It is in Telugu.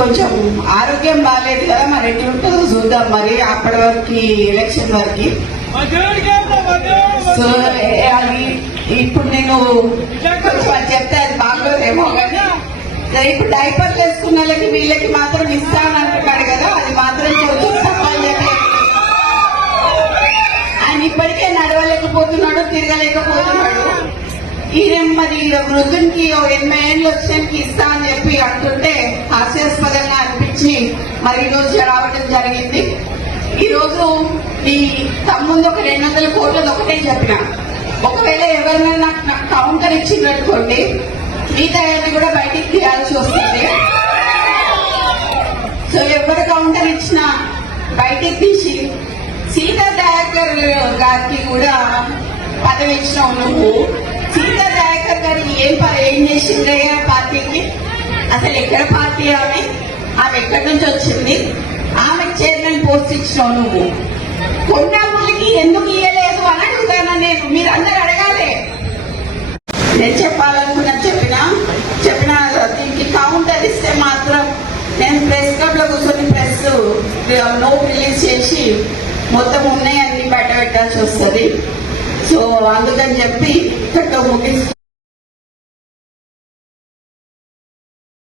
కొంచెం ఆరోగ్యం బాగాలేదు కదా, మరి ఎట్లా ఉంటుందో చూద్దాం. మరి అప్పటి వరకు ఎలక్షన్ వరకు సో అది ఇప్పుడు నేను కొంచెం చెప్తే అది బాగోదేమో కానీ ఇప్పుడు డైపర్లు వేసుకున్న వాళ్ళకి వీళ్ళకి మాత్రం ఇస్తానంటున్నాడు కదా, అది మాత్రం కొంచెం తప్పని చెప్పి ఆయన ఇప్పటికే నడవలేకపోతున్నాడు, తిరగలేకపోతున్నాడు. ఈయన మరి వృద్ధునికి 80 ఏళ్ళు వచ్చినానికి ఇస్తా అని చెప్పి అంటుంటే హాస్యాస్పదంగా అనిపించి మరి ఈ రోజు రావడం జరిగింది. ఈ రోజు ఈ తమ్ముందు ఒక 200 కోట్లది ఒకటే చెప్పిన, ఒకవేళ ఎవరైనా నాకు కౌంటర్ ఇచ్చిందనుకోండి మిగతా కూడా బయటికి తీయాల్సి వస్తుంది. సో ఎవరు కౌంటర్ ఇచ్చినా బయటికి తీసి సీతా దయాకర్ గారికి కూడా పదవి ఇచ్చినావు నువ్వు. సీతా దయాకర్ గారు ఏం చేసిందే పార్టీకి? అసలు ఎక్కడ పార్టీ ఆమె ఎక్కడి నుంచి వచ్చింది? ఆమెకు చైర్మన్ పోస్ట్ ఇచ్చినావు నువ్వు. కొండాపులకి ఎందుకు ఇయ్యలేదు అని అడుగుతాను నేను, మీరందరూ అడగాలి. నేను చెప్పాలనుకున్నా చెప్పిన దీనికి కౌంటర్ ఇస్తే మాత్రం నేను ప్రెస్ క్లబ్ లో కూర్చొని ప్రెస్ నోట్ రిలీజ్ చేసి మొత్తం ఉన్నాయి అన్ని బయట పెట్టాల్సి వస్తుంది. సో అందుకని చెప్పి ఇక్కడ ముగిస్తూ